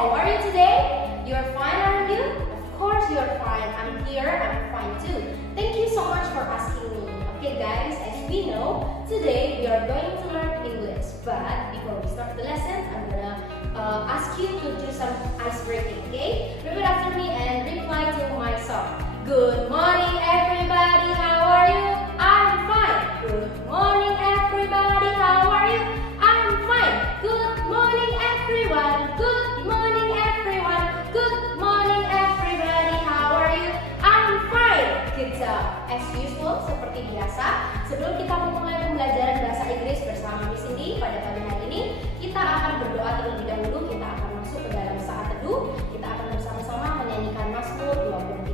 how are you today? You're fine, aren't you? Of course you're fine. I'm here, I'm fine too. Thank you so much for asking me. Okay guys, as we know, today we are going to learn English. But before we start the lesson, I'm gonna ask you to do some ice breaking, okay? Repeat after me and reply to my song. Good morning everybody, how are you? I'm fine. Good morning everybody, how are you? I'm fine. Good morning everyone. Good morning everyone. Good morning everybody, how are you? I'm fine. Good job. As usual, seperti biasa, sebelum kita memulai pembelajaran bahasa Inggris bersama Miss Cindy pada pagi hari ini, kita akan berdoa terlebih dahulu. Kita akan masuk ke dalam saat teduh. Kita akan bersama-sama menyanyikan Mazmur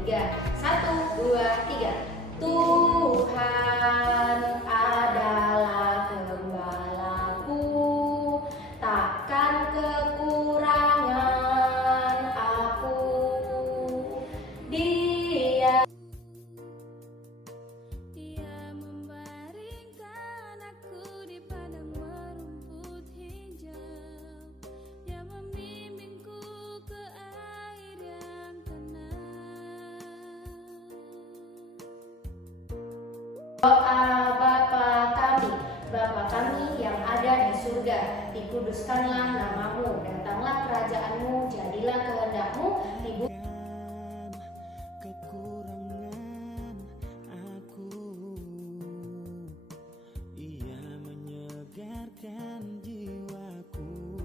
23. 1, 2, 3. Tuhan adalah gembalaku, takkan kekurangan aku. Dia membaringkan aku di padang rumput hijau. Dia membimbingku ke air yang tenang. Doa Bapa kami yang ada di surga, dikuduskanlah namamu, datanglah kerajaanmu, jadilah kehendakmu di bumi. Kekurangan aku, ia menyegarkan jiwaku.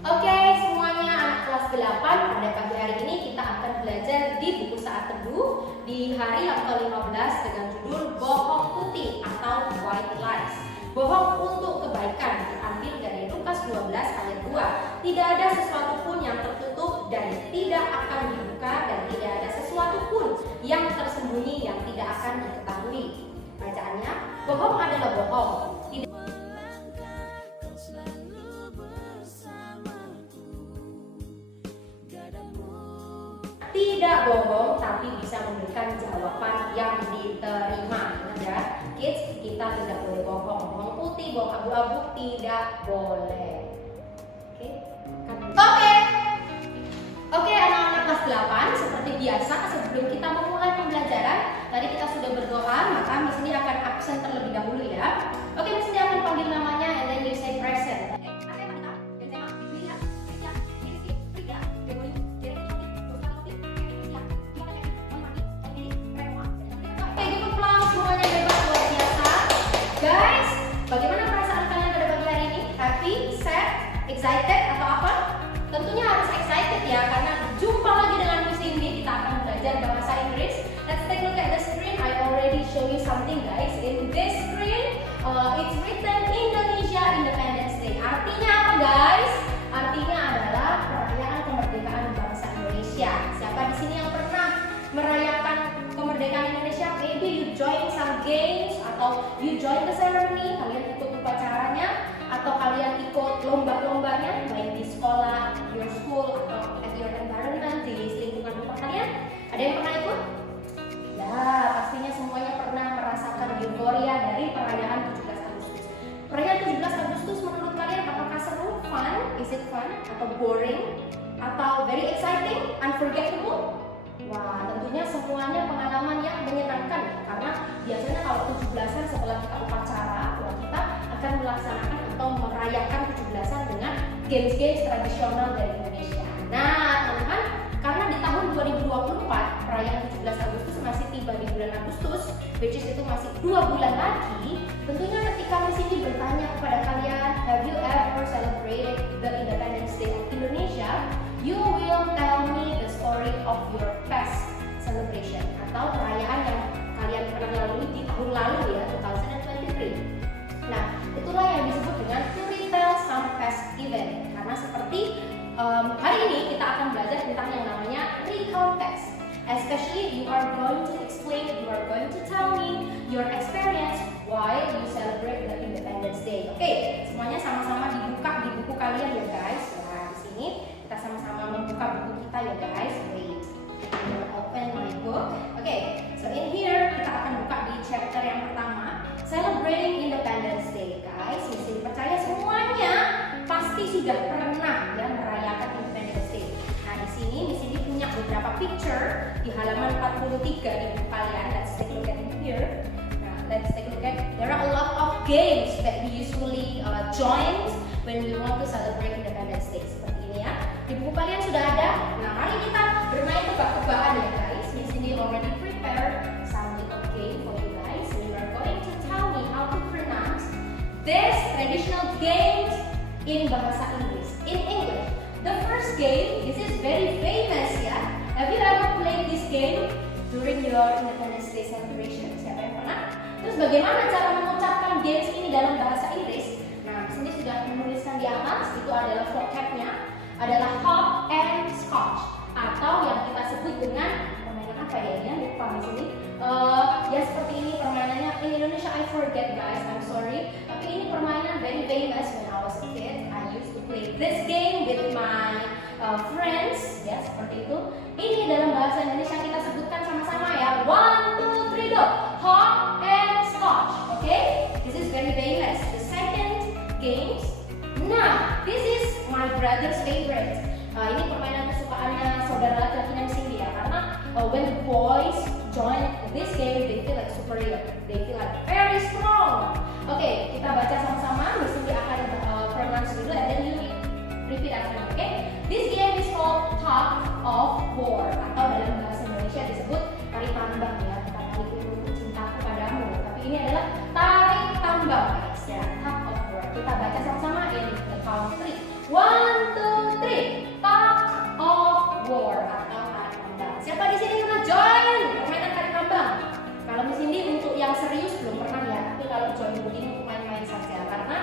Oke, semuanya anak kelas 8, pada pagi hari ini kita akan belajar di buku saat teduh di hari yang ke-15 dengan judul Bohong Putih atau White Lies. Bohong untuk kebaikan diambil dari Lukas 12 ayat 2. Tidak ada sesuatu pun yang tertutup dan tidak akan dibuka, dan tidak ada sesuatu pun yang tersembunyi yang tidak akan diketahui. Bacaannya, bohong adalah bohong. Kau selalu bersamaku, gadamu. Tidak bohong tapi bisa memberikan jawaban yang diterima. Ingat ya, kids, kita tidak boleh bohong. Bohong putih, bohong abu-abu tidak boleh. Oke, anak-anak kelas 8, seperti biasa sebelum kita memulai pembelajaran, tadi kita sudah berdoa, maka Miss Cindy akan absen terlebih dahulu ya. Oke, Miss Cindy akan panggil namanya and then you say present. Guys, bagaimana perasaan kalian pada pagi hari ini? Happy, sad, excited, atau apa? Tentunya harus excited ya, karena jumpa lagi dengan Miss Cindy. Kita akan belajar bahasa Inggris. Let's take a look at the screen. I already show you something guys. In this screen, it's written Indonesia Independence Day. Artinya apa guys? Artinya adalah perayaan kemerdekaan bangsa Indonesia. Siapa di sini yang pernah merayakan kemerdekaan Indonesia? Maybe you join some games, atau you join the ceremony, kalian ikut upacaranya, atau kalian ikut lomba-lombanya, baik di sekolah, your school, atau at your environment, di lingkungan rumah kalian. Ada yang pernah ikut? Ya, pastinya semuanya pernah merasakan euforia dari perayaan 17 Agustus. Perayaan 17 Agustus menurut kalian apakah seru, fun, is it fun, atau boring, atau very exciting, unforgettable? Wah, tentunya semuanya pengalaman yang menyenangkan ya, karena biasanya kalau 17-an setelah kita upacara, kita akan melaksanakan atau merayakan 17-an dengan games-games tradisional dari Indonesia. Nah, teman-teman, karena di tahun 2024 perayaan 17 Agustus masih tiba di bulan Agustus, which is itu masih 2 bulan lagi, tentunya ketika Miss Cindy bertanya kepada kalian, have you ever celebrated the Independence Day of Indonesia? You will tell me the story of your past celebration atau perayaan yang kalian pernah lalui di tahun lalu ya, 2023. Nah, itulah yang disebut dengan to retell some past event. Karena seperti hari ini kita akan belajar tentang yang namanya recount text. Especially you are going to explain, you are going to tell me your experience while you celebrate the Independence Day. Oke, semuanya sama-sama dibuka di buku kalian ya guys. Nah, di sini kita sama-sama membuka buku kita ya guys. Wait, I'm gonna open my book. Oke, so in here kita akan buka di chapter yang pertama, Celebrating Independence Day guys. Di sini percaya semuanya pasti halaman 43 di buku kalian. Let's take a look at it here. Nah, let's take a look at. There are a lot of games that we usually join when we want to celebrate Independence Day. Seperti ini ya. Di buku kalian sudah ada. Nah, mari kita bermain tebak-tebakan ya guys. Miss Cindy already prepared some little game for you guys. And you are going to tell me how to pronounce this traditional games in bahasa Inggris. In English. The first game, this is very famous ya. Have you ever played this game during your Independence Day celebration? Siapa yang pernah? Terus bagaimana cara mengucapkan games ini dalam bahasa Inggris? Nah, di sini sudah menuliskan di atas, itu adalah vocabnya, adalah hop and scotch, atau yang kita sebut dengan permainan apa ya? Ini lupa di sini. Ya seperti ini permainannya. In Indonesia I forget guys, I'm sorry. Tapi ini permainan very famous when I was a kid. I used to play this game with my friends, ya seperti itu. Ini dalam bahasa Indonesia kita sebutkan sama-sama ya. 1, 2, 3, go. Hop and scotch. Okay? This is very famous. The second games. Nah, this is my brother's favorite. Ini permainan kesukaannya saudara laki-lakinya di sini ya. Karena when the boys join this game, they feel like superior. They feel like very strong. Okay, kita baca sama-sama. Miss Cindy akan pronounce dulu, and then you repeat after me. Okay? This game is called Tug of War, atau dalam bahasa Indonesia disebut tarik tambang ya. Bukan tarik cintaku padamu, tapi ini adalah tarik tambang guys ya. Tug of War. Kita baca sama-sama in the count 3. 1, 2, 3. Tug of War atau tarik tambang. Siapa di sini pernah join permainan tarik tambang? Kalau Miss Cindy untuk yang serius belum pernah ya. Tapi kalau join begini untuk main-main saja, karena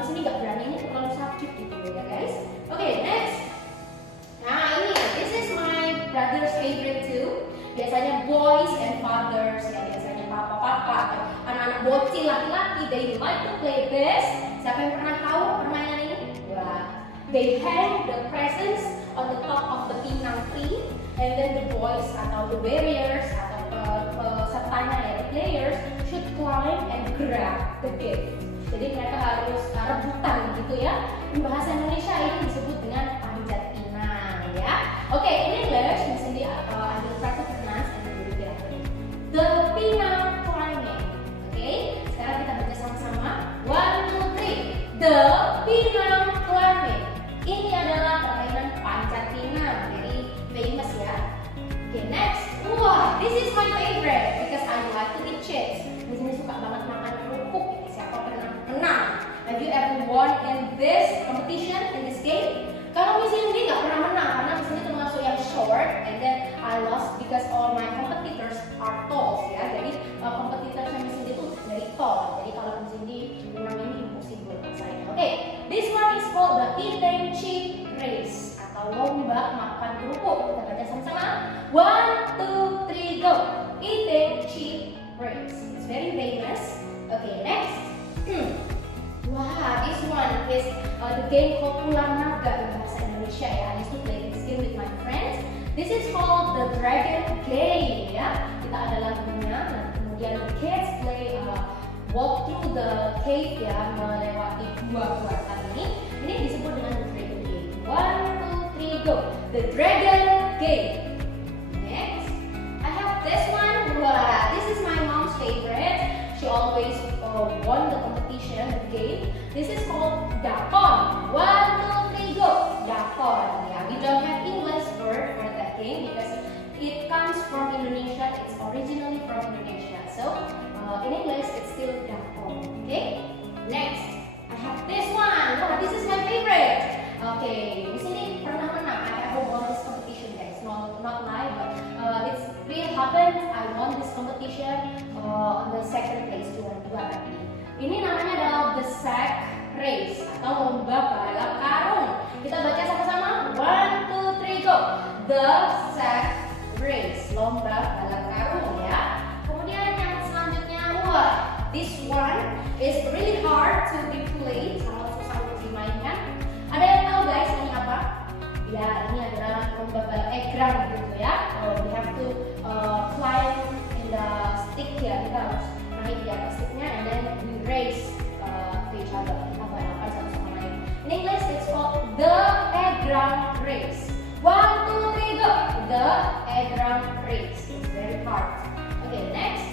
di sini nggak berani, ini terlalu sakit gitu ya guys. Oke, next. Nah ini, this is my brother's favorite too. Biasanya boys and fathers ya, biasanya papa-papa atau anak-anak bocil laki-laki, they like to play this. Siapa yang pernah tahu permainan ini? Wah, they hang the presents on the top of the pinang tree, and then the boys atau the warriors atau pesertanya ya, the players should climb and grab the gift. Jadi mereka harus rebutan gitu ya. Di bahasa Indonesia ini disebut dengan panjat pinang ya. Oke, in English, Miss Cindy I will try to pronounce and then repeat after me. The pinang climbing. Oke, sekarang kita baca sama-sama. 1, 2, 3. The pinang climbing. Ini adalah permainan panjat pinang, very famous ya. Oke, next. Wah, this is my favorite because I like to eat chips. Di sini suka banget makan kerupuk. Siapa pernah menang? Have you ever won in this competition, in this game? Kalau Miss Cindy nggak pernah menang karena Miss Cindy termasuk yang short, and then I lost because all my competitors are tall ya. Jadi kompetitornya Miss Cindy itu very tall. Jadi kalau Miss Cindy menang ini impossible buat saya. Oke, this one is called the eat and cheat race atau lomba makan kerupuk. Kita baca sama-sama. 1, 2, 3, go. Eat and cheat race. It's very famous. Okay, next. Wah, this one is the game called Ulang Naga in bahasa Indonesia ya. I used to play this game with my friends. This is called the Dragon Game ya. Kita ada lagunya, dan kemudian the kids play walk through the cave ya, melewati gua ini. Ini disebut dengan the Dragon Game. 1, 2, 3, go. The Dragon Game. Next, I have this one. Wah, this is my mom's favorite. She always won the competition, the game. This is called Dakon. 1, 2, 3, go. Dakon. Yeah, we don't have English word for that game because it comes from Indonesia. It's originally from Indonesia. So in English, it's still Dakon. Okay. Next, I have this one. Wah, this is my favorite. Okay, di sini pernah menang. I ever won this competition, guys. Not live, but it's really happened. I won this competition on the second place, juara kali. Ini namanya adalah the sack race atau lomba balap karung. Kita baca sama-sama. 1, 2, 3, go. The sack race, lomba balap karung ya. Kemudian yang selanjutnya, wah, this one is really hard to be played, sangat susah untuk dimainkan. Ada yang tahu guys ini apa? Ya, ini adalah lomba balap egrang gitu ya. We have to climb in the stick ya. Kita harus naik di atas sticknya, and then we race to each other. Kita balapan satu sama lain. In English, it's called the egrang race. 1, 2, 3, go. The background race. It's very hard. Okay, next.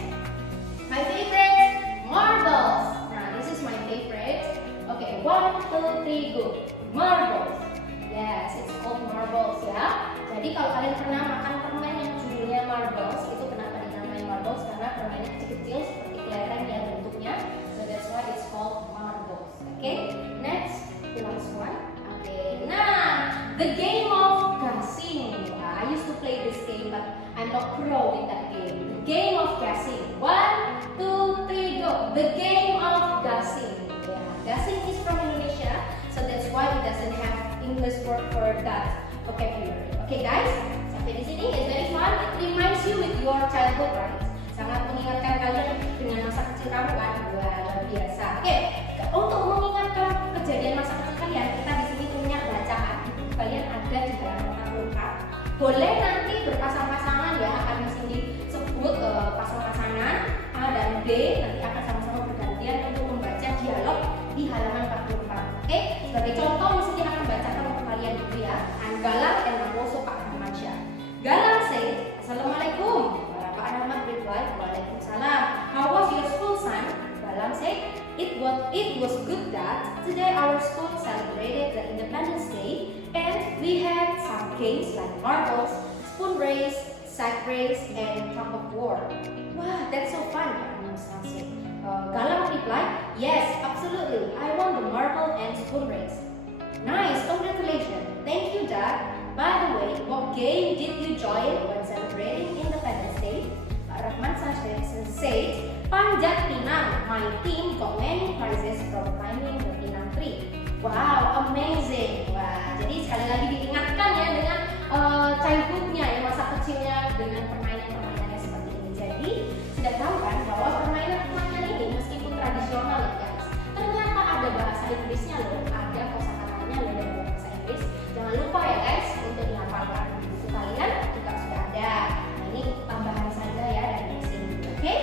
My favorite, marbles. Nah, this is my favorite. Okay, 1, 2, 3, go. Marbles. Yes, it's called marbles ya. Jadi kalau kalian pernah makan permen yang judulnya marbles, itu kenapa dinamai marbles? Karena permennya kecil-kecil seperti kelereng ya bentuknya. So that's why it's called marbles. Okay, next, the last one. Okay, nah, the game of guessing. I used to play this game, but I'm not pro in that game. The game of guessing. 1, 2, 3, go. The game of guessing. Yeah, guessing is from Indonesia, so that's why it doesn't have English word for that vocabulary. Okay, guys, sampai di sini is very fun. It reminds you with your childhood, right? Sangat mengingatkan kalian dengan masa kecil kamu kan, luar biasa. Oke, untuk mengingatkan kejadian masa kecil kalian, kita di sini punya bacaan. Kalian ada di dalam lengkap. Boleh nanti berpasang-pasangan ya, akan di sini sebut pasang-pasangan A dan B, nanti akan sama-sama bergantian untuk membaca dialog di halaman 44. Oke, sebagai contoh di sini akan bacakan untuk kalian dulu ya. I'm Galang and I'm also Pak Rahmansyah. Galang said, Assalamualaikum. Pak Rahman replied, Waalaikumsalam. How was your school, son? Galang said, it was good that today our school celebrated the Independence Day and we had some games like marbles, spoon race, sack race, and tug of war. Wow, that's so fun, Rahman said. Galang replied, yes, absolutely. I won the marble and spoon race. Nice, congratulations. Thank you, Dad. By the way, what game did you join when celebrating Independence Day? Pak Rahman said, Panjat Pinang. My team got many prizes from climbing the Pinang tree. Wow, amazing. Wah, jadi sekali lagi diingatkan ya dengan childhoodnya ya, masa kecilnya dengan permainan-permainannya seperti ini. Jadi sudah tahu kan bahwa permainan-permainan ini meskipun tradisional ya guys, ternyata ada bahasa Inggrisnya loh, ada kosakatanya loh dalam bahasa Inggris. Jangan lupa ya guys untuk dihafalkan di buku kalian juga sudah ada. Nah, ini tambahan saja ya dari sini. Oke?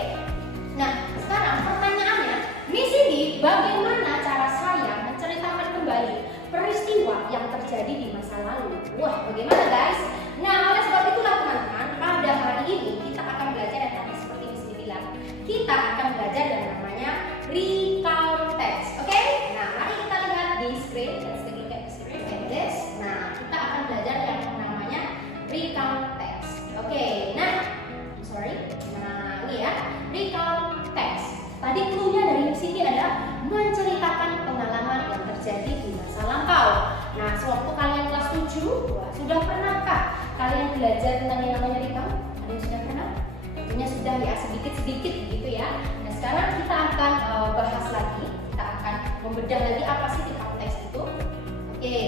Nah, sekarang pertanyaannya, Miss Cindy, bagaimana cara saya menceritakan kembali peristiwa yang terjadi di masa lalu? Wah, bagaimana guys? Nah, oleh sebab itulah teman-teman, pada hari ini kita akan belajar yang tadi seperti Miss Cindy bilang, kita akan belajar yang namanya recount text. Oke? Nah, mari kita lihat di screen. Let's take a look at the screen like this. Nah, kita akan belajar yang namanya recount text. Oke, nah, ini ya, recount text. Tadi clue-nya dari sini adalah menceritakan pengalaman yang terjadi di masa lampau. Nah, sewaktu kalian kelas 7, sudah pernahkah kalian belajar tentang yang namanya recount? Ada yang sudah pernah? Tentunya sudah ya, sedikit-sedikit gitu ya. Nah, sekarang kita akan bahas lagi, kita akan membedah lagi apa sih recount text itu. Oke,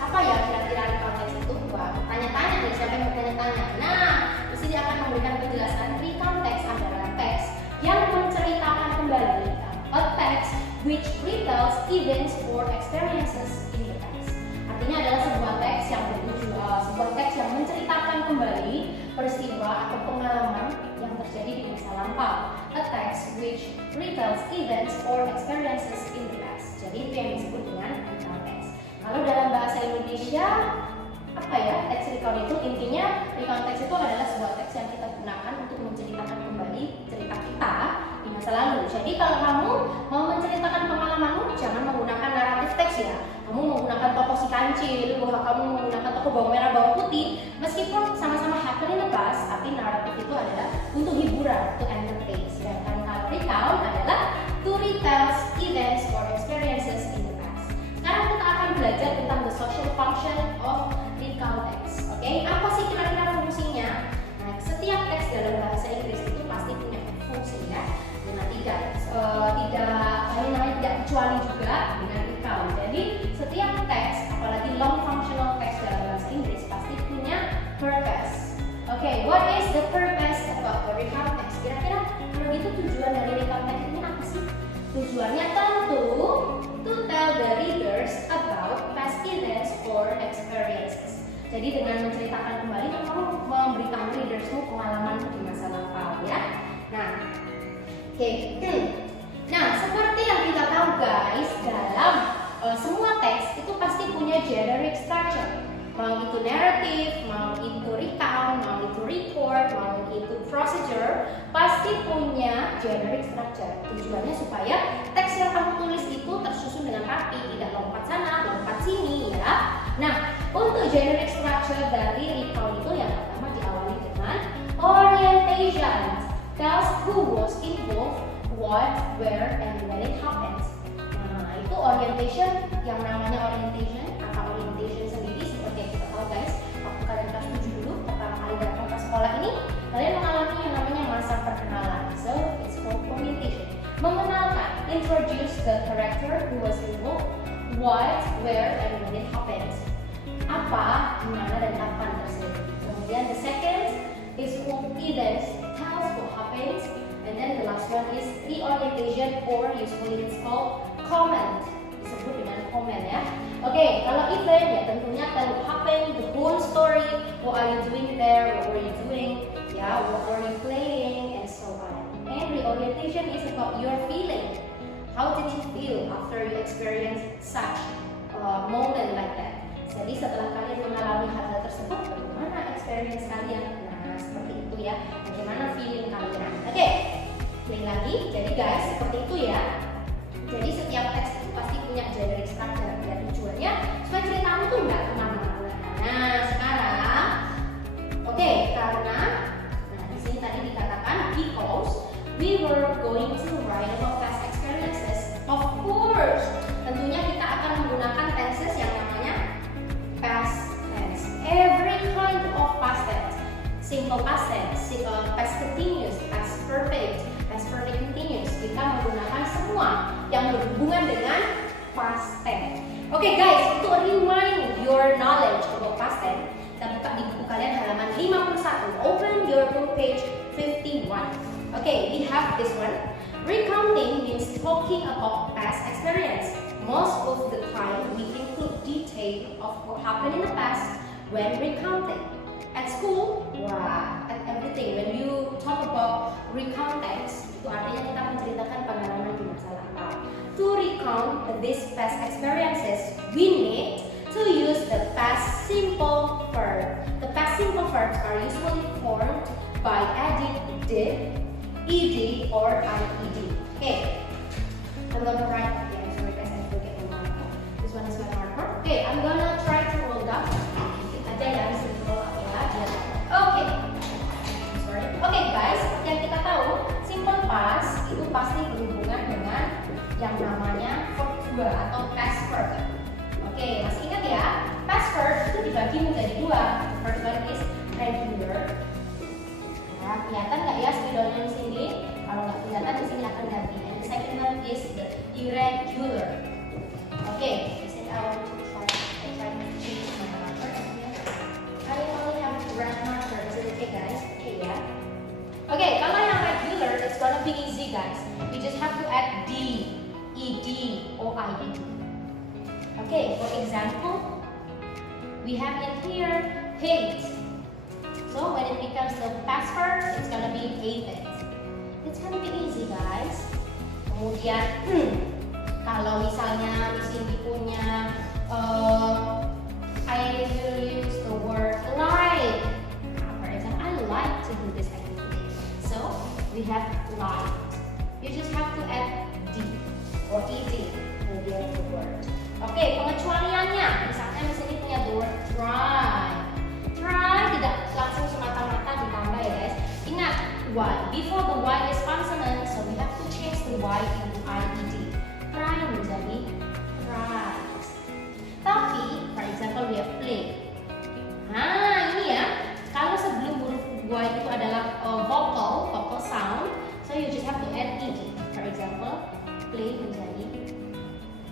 apa ya kira-kira recount text itu? Wah, tanya-tanya nih, siapa yang bertanya-tanya? Nah, di sini akan memberikan penjelasan. Recount text adalah teks yang menceritakan kembali, a text which retells events or experiences in the past. Artinya adalah sebuah teks yang sebuah teks yang menceritakan kembali peristiwa atau pengalaman yang terjadi di masa lampau. A text which retells events or experiences in the past. Jadi itu yang disebut dengan recount text. Kalau dalam bahasa Indonesia apa ya, teks recount itu intinya recount text itu adalah sebuah teks yang kita gunakan untuk menceritakan kembali cerita kita di masa lalu. Jadi kalau kamu mau menceritakan pengalamanmu, jangan menggunakan naratif teks ya. Kamu menggunakan tokoh si kancil, bahwa kamu menggunakan tokoh bawang merah bawang putih, meskipun sama-sama happen in the past, tapi naratif itu adalah untuk hiburan, to entertain. Sedangkan kalau recount adalah to retell events or experiences in the past. Sekarang kita akan belajar tentang the social function of recount text. Oke, apa sih kira-kira fungsinya? Nah, setiap teks dalam bahasa Inggris itu pasti punya fungsi ya. Nah, tidak kecuali juga dengan recount. Jadi setiap teks, apalagi long functional text dalam bahasa Inggris pasti punya purpose. Oke, what is the purpose about the recount text? Kira-kira kalau gitu tujuan dari recount text ini apa sih? Tujuannya tentu to tell the readers about past events or experiences. Jadi dengan menceritakan kembali, kamu memberikan readersmu pengalaman di masa lampau ya. Nah, oke. Nah, seperti yang kita tahu guys, dalam semua teks itu pasti punya generic structure. mau itu narrative, mau itu recount, mau itu report, mau itu procedure, pasti punya generic structure. Tujuannya supaya teks yang kamu tulis itu tersusun dengan rapi, tidak lompat sana, lompat sini ya. Nah, untuk generic structure dari recount itu yang pertama diawali dengan orientation, tells who was involved, what, where, and when it happens. Nah, itu orientation. Yang namanya orientation sendiri seperti yang kita tahu guys, waktu kalian kelas 7 dulu pertama kali datang ke sekolah ini, kalian mengalami yang namanya masa perkenalan. So it's called orientation. Mengenalkan, introduce the character who was involved, what, where, and when it happens. Apa, dimana, dan kapan tersebut. Kemudian the second is called events, tells what happens, and then the last one is reorientation, or usually it's called comment. Disebut dengan comment ya. Oke, kalau event ya tentunya tell what happened, the whole story, what are you doing there, what were you doing, ya, what were you playing, and so on. And reorientation is about your feeling. How did you feel after you experience such moment like that? Jadi setelah kalian mengalami hal-hal tersebut, bagaimana experience kalian? Nah, seperti itu ya. Bagaimana feeling kalian? Oke, play lagi. Jadi guys, seperti itu ya. Jadi setiap teks itu pasti punya generic structure dan tujuannya supaya ceritamu tuh nggak kemana-mana. Nah sekarang, oke, karena di sini tadi dikatakan because we were going to write about past experiences. Of course, tentunya kita akan menggunakan tenses yang namanya past tense. Every kind of past tense, simple past tense, past continuous, past perfect continuous. Kita menggunakan semua yang berhubungan dengan past tense. Oke guys, to remind your knowledge about past tense, kita buka di buku kalian halaman 51. Open your book page 51. Okay, we have this one. Recounting means talking about past experience. Most of the time, we include detail of what happened in the past when recounting. At school, at everything. When you talk about recount text, itu artinya kita menceritakan pengalaman di masa lampau. To recount these past experiences, we need to use the past simple verb. The past simple verbs are usually formed by adding did, ed, or ied. Okay, I'm gonna write. Okay, sorry guys, I forget my marker. This one is my marker. Okay, I'm gonna try to roll down. Ada yang simple ya. Okay. Sorry. Okay guys, seperti yang kita tahu, simple past itu pasti berhubungan dengan yang namanya verb 2 atau past verb. Oke, masih ingat ya? Past verb itu dibagi menjadi dua. The first one is regular. Nah, kelihatan nggak ya spidolnya di sini? Kalau nggak kelihatan di sini akan ganti. And the second one is the irregular. Oke, I said I want to try to change my marker. I only have red marker. Is it okay guys? Okay ya. Oke, kalau yang regular, it's gonna be easy guys. You just have to add d, ed, or ied. Okay, for example, we have in here hate. So when it becomes the past verb, it's gonna be hated. It's gonna be easy guys. Kemudian, kalau misalnya di sini punya I will use the word like. For example, I like to do this activity. So we have like. You just have to add d or ed kemudian the word. Oke, pengecualiannya, misalnya di sini punya the word try. Try tidak langsung semata-mata ditambah ya guys. Ingat, y. Before the y is consonant, so we have to change the y into ied. Try menjadi tried. Tapi, for example, we have play. Nah, ini ya. Kalau sebelum huruf y itu adalah vocal sound, so you just have to add ed. For example, play menjadi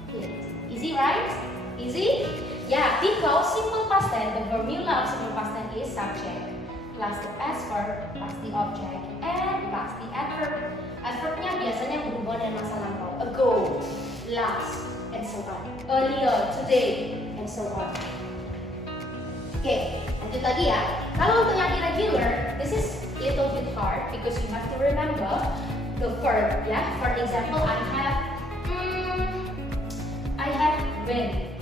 played. Easy, right? Easy? Yeah, because simple past tense, the formula of simple past tense is subject plus the past verb plus the object and plus the adverb. Adverbnya biasanya berhubungan dengan masa lampau. Ago, last, and so on. Earlier, today, and so on. Oke, lanjut lagi ya. Kalau untuk yang irregular, this is little bit hard because you have to remember the verb. Ya, for example, I have win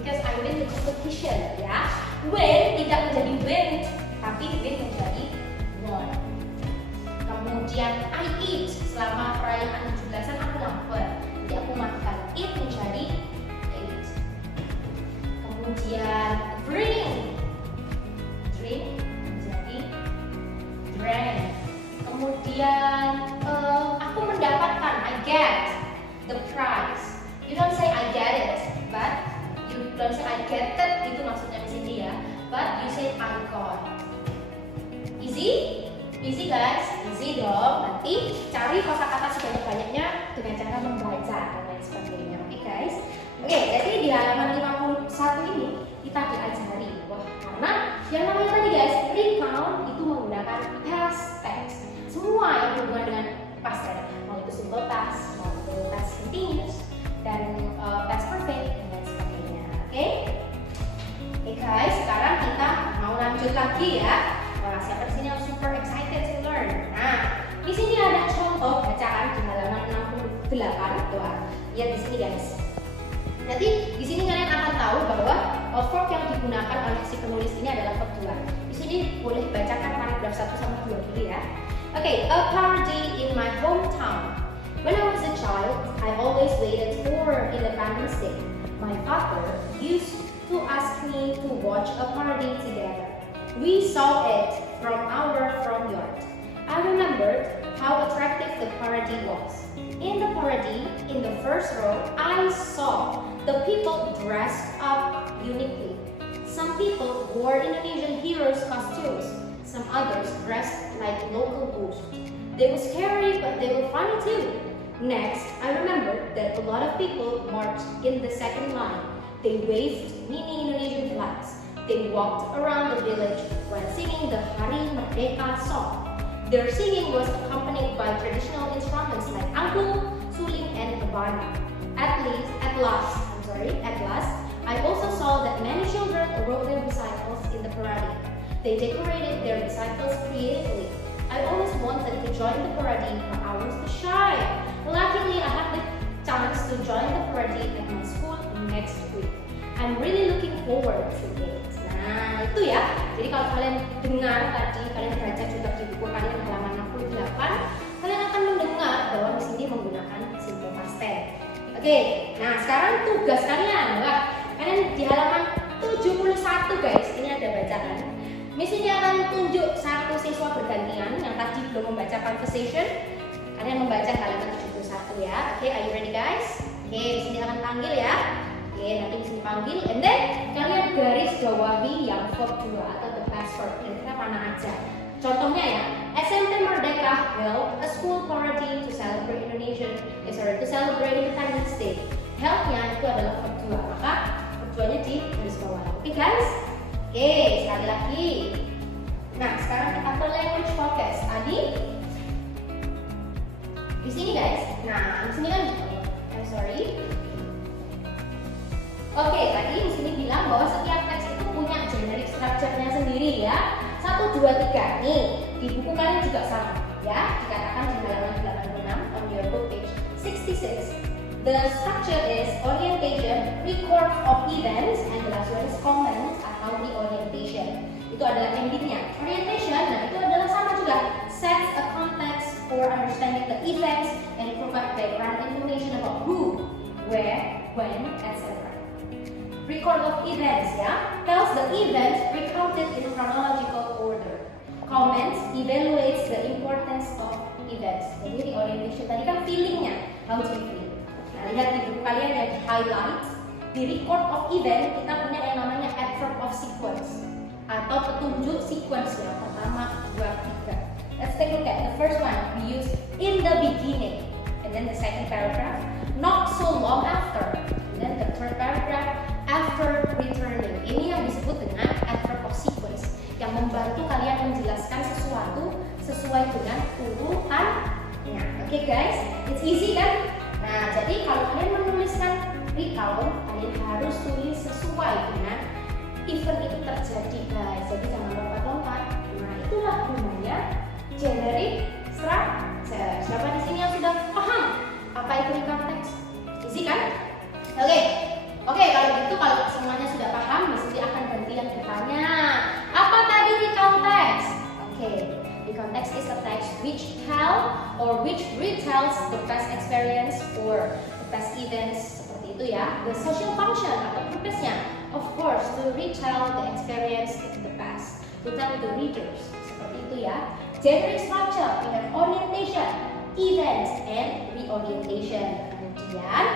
because I win the competition. Ya, Went tidak menjadi went, tapi went menjadi won. Kemudian I eat, selama perayaan 17-an aku lapar, jadi aku makan. Eat menjadi ate. Kemudian drink, drink menjadi drank. Kemudian aku mendapatkan, I get the prize. You don't say I get it, but you don't say I get it, itu maksudnya di sini ya. But you say I got. Easy? Easy guys? Easy dong. Nanti cari kosakata sebanyak-banyaknya dengan cara membaca dan lain sebagainya. Oke guys? Oke, jadi di halaman 51 ini kita diajari. Wah, karena yang namanya tadi guys, recount itu menggunakan past tense. Semua yang berhubungan dengan past tense, mau itu simple past, mau itu past continuous, dan past perfect dan lain sebagainya. Oke? Oke guys, sekarang kita mau lanjut lagi ya. Wah, siapa di sini yang super excited to learn? Nah, di sini ada contoh bacaan di halaman 68. Tuh, lihat di sini guys. Nanti di sini kalian akan tahu bahwa verb yang digunakan oleh si penulis ini adalah verb 2. Di sini boleh bacakan paragraf 1 sama 2 dulu ya. Okay, a party in my hometown. When I was a child, I always waited for Independence Day. My father used to ask me to watch a party together. We saw it from our front yard. I remembered how attractive the party was. In the party, in the first row, I saw the people dressed up uniquely. Some people wore Indonesian heroes' costumes. Some others dressed like local ghosts. They were scary, but they were funny too. Next, I remembered that a lot of people marched in the second line. They waved mini Indonesian flags. They walked around the village while singing the Hari Merdeka song. Their singing was accompanied by traditional instruments like angklung, suling, and rebana. At last, I also saw that many children rode their bicycles in the parade. They decorated their bicycles creatively. I always wanted to join the parade, but I was too shy. Luckily, I had the chance to join the parade at my school next week. I'm really looking forward to it. Nah, itu ya. Jadi kalau kalian dengar tadi, kalian baca juga di buku kalian halaman 68, kalian akan mendengar bahwa di sini menggunakan simple past tense. Oke, nah sekarang tugas kalian. Wah, kalian di halaman 71 guys, ini ada bacaan. Miss ini akan tunjuk satu siswa bergantian yang tadi belum membaca conversation. Kalian membaca halaman 71 ya. Oke, are you ready guys? Oke, di sini akan panggil ya. Oke, nanti di sini panggil, and then kalian garis bawahi yang verb 2 atau the past verb. Kira-kira mana aja? Contohnya ya, SMP Merdeka held a school party to celebrate to celebrate Independence Day. Held-nya itu adalah verb 2, maka verb 2-nya di garis bawah. Oke guys? Oke, sekali lagi. Nah, sekarang kita ke language focus. Adi, di sini guys. Nah, di sini kan, Oke, tadi di sini bilang bahwa setiap teks itu punya generic structure-nya sendiri ya. 1, 2, 3. Nih, di buku kalian juga sama ya. Dikatakan di halaman 86 on your book page 66. The structure is orientation, record of events, and the last one is comment atau reorientation. Itu adalah endingnya. Orientation, nah itu adalah sama juga. Sets a context for understanding the events and provide background information about who, where, when, etc. Record of events ya, tells the event recounted in chronological order. Comments evaluates the importance of events. Jadi di orientation tadi kan feelingnya, how do you feel? Nah, lihat di buku kalian yang di highlight. Di record of event kita punya yang namanya adverb of sequence atau petunjuk sequence yang pertama, 2, 3. Let's take a look at the first one. We use in the beginning, and then the second paragraph, not so long after, and then the third paragraph, after returning. Ini yang disebut dengan adverb of sequence yang membantu kalian menjelaskan sesuatu sesuai dengan urutannya. Oke guys, it's easy kan? Nah, jadi kalau kalian menuliskan recount, kalian harus tulis sesuai dengan event itu terjadi guys. Jadi jangan lompat-lompat. Nah, itulah gunanya generic structure. Siapa di sini yang sudah paham apa itu recount text? Easy kan? Oke, kalau gitu kalau semuanya sudah paham, di sini akan ganti yang bertanya next is a text which tell or which retells the past experience or the past events, seperti itu ya. The social function atau purpose-nya, of course, to retell the experience in the past, to tell the readers, seperti itu ya. Generic structure, we have orientation, events, and reorientation. Kemudian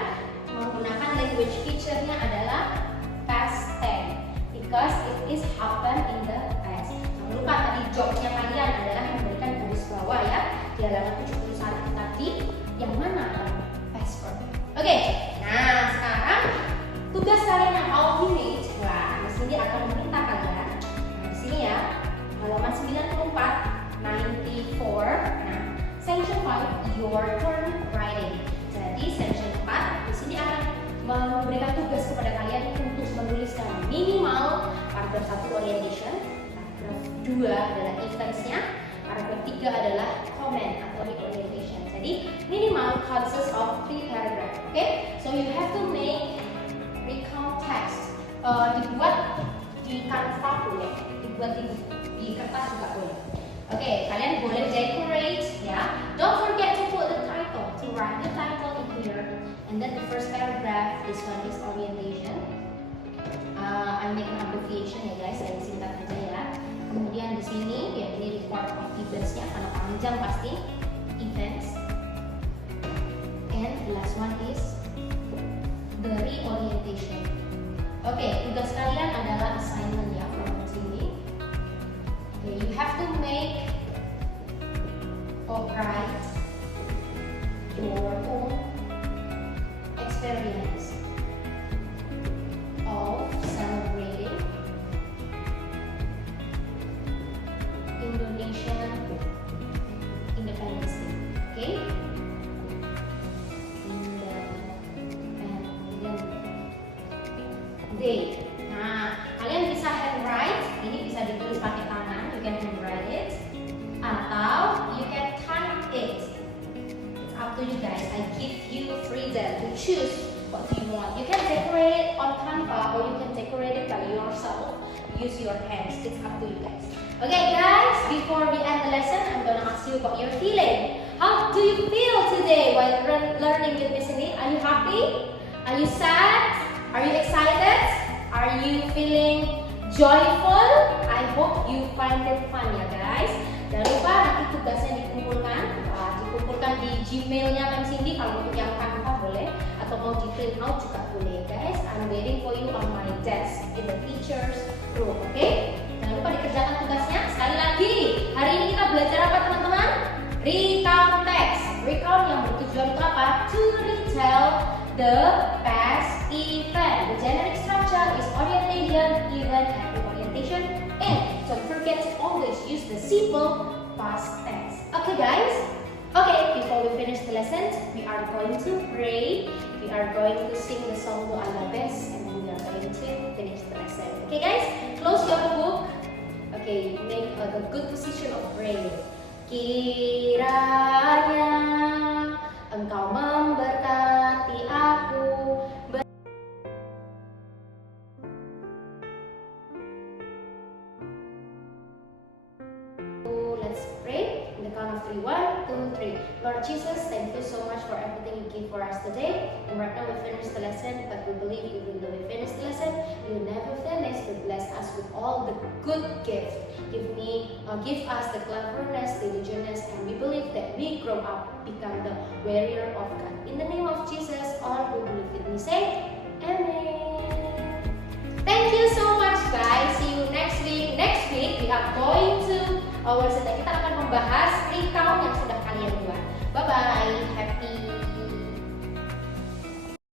menggunakan language feature-nya adalah past tense because it is happen in the past. Jangan lupa tadi job-nya kalian adalah memberikan garis bawah ya di halaman 71 tadi yang mana past verb. Oke, nah sekarang tugas kalian yang ultimate, wah di sini akan meminta kalian. Nah di sini ya halaman 94, 94. Nah section 5 your turn writing. Jadi section 4 di sini akan memberikan tugas kepada kalian untuk menuliskan minimal paragraf 1 orientation, paragraf 2 adalah events-nya, paragraf 3 adalah comment atau reorientation. Jadi minimal consists of 3 paragraph. Okay, so you have to make recount text. Dibuat di kanvas boleh, dibuat di kertas juga boleh. Oke, kalian boleh decorate ya. Don't forget to put the title, to write the title in here. And then the first paragraph, this one is orientation. I make an abbreviation ya guys, saya singkat aja ya. Kemudian di sini ya ini report of events-nya karena panjang pasti. Events. And the last one is the reorientation. Oke, tugas kalian adalah assignment ya from sini. Okay, you have to make or write your own experience of celebrating Indonesian Independence Day. Okay? Independence Day. Nah, kalian bisa handwrite. Ini bisa ditulis pakai tangan. You can handwrite it, atau you can type it. It's up to you guys. I give you freedom to choose what you want. You can decorate it on Canva or you can decorate it by yourself. Use your hands. It's up to you guys. Okay guys, before we end the lesson, I'm gonna ask you about your feeling. How do you feel today while learning with Miss Cindy? Are you happy? Are you sad? Are you excited? Are you feeling joyful? I hope you find it fun ya guys. Jangan lupa nanti tugasnya dikumpulkan di Gmailnya Kang Cindy kalau untuk yang Canva boleh, atau mau di print out juga boleh guys. I'm waiting for you on my desk in the teachers room, oke? Jangan lupa dikerjakan tugasnya. Sekali lagi, hari ini kita belajar apa teman-teman? Recount text. Recount yang bertujuan untuk apa? To retell the past event. The generic structure is orientation, event, and reorientation. And don't forget to always use the simple past tense. Okay guys? Okay, before we finish the lesson, we are going to pray. We are going to sing the song Doa Labes, and then we are going to finish the lesson. Okay guys? Close your book. Okay, make the good position of prayer. Kiranya Engkau memberkati aku. Let's pray in the count of 3. 1, 2, 3. Lord Jesus, thank you so much for everything you give for us today. And right now we finish the lesson, but we believe even though we finish the lesson, you never finish to bless us with all the good gifts. Give us the cleverness, the diligence, and we believe that we grow up, become the warrior of God. In the name of Jesus, all who believe with me say, Amen. Thank you so much guys. See you next week. Next week we are going to kita akan membahas recount yang sudah kalian buat. Bye bye.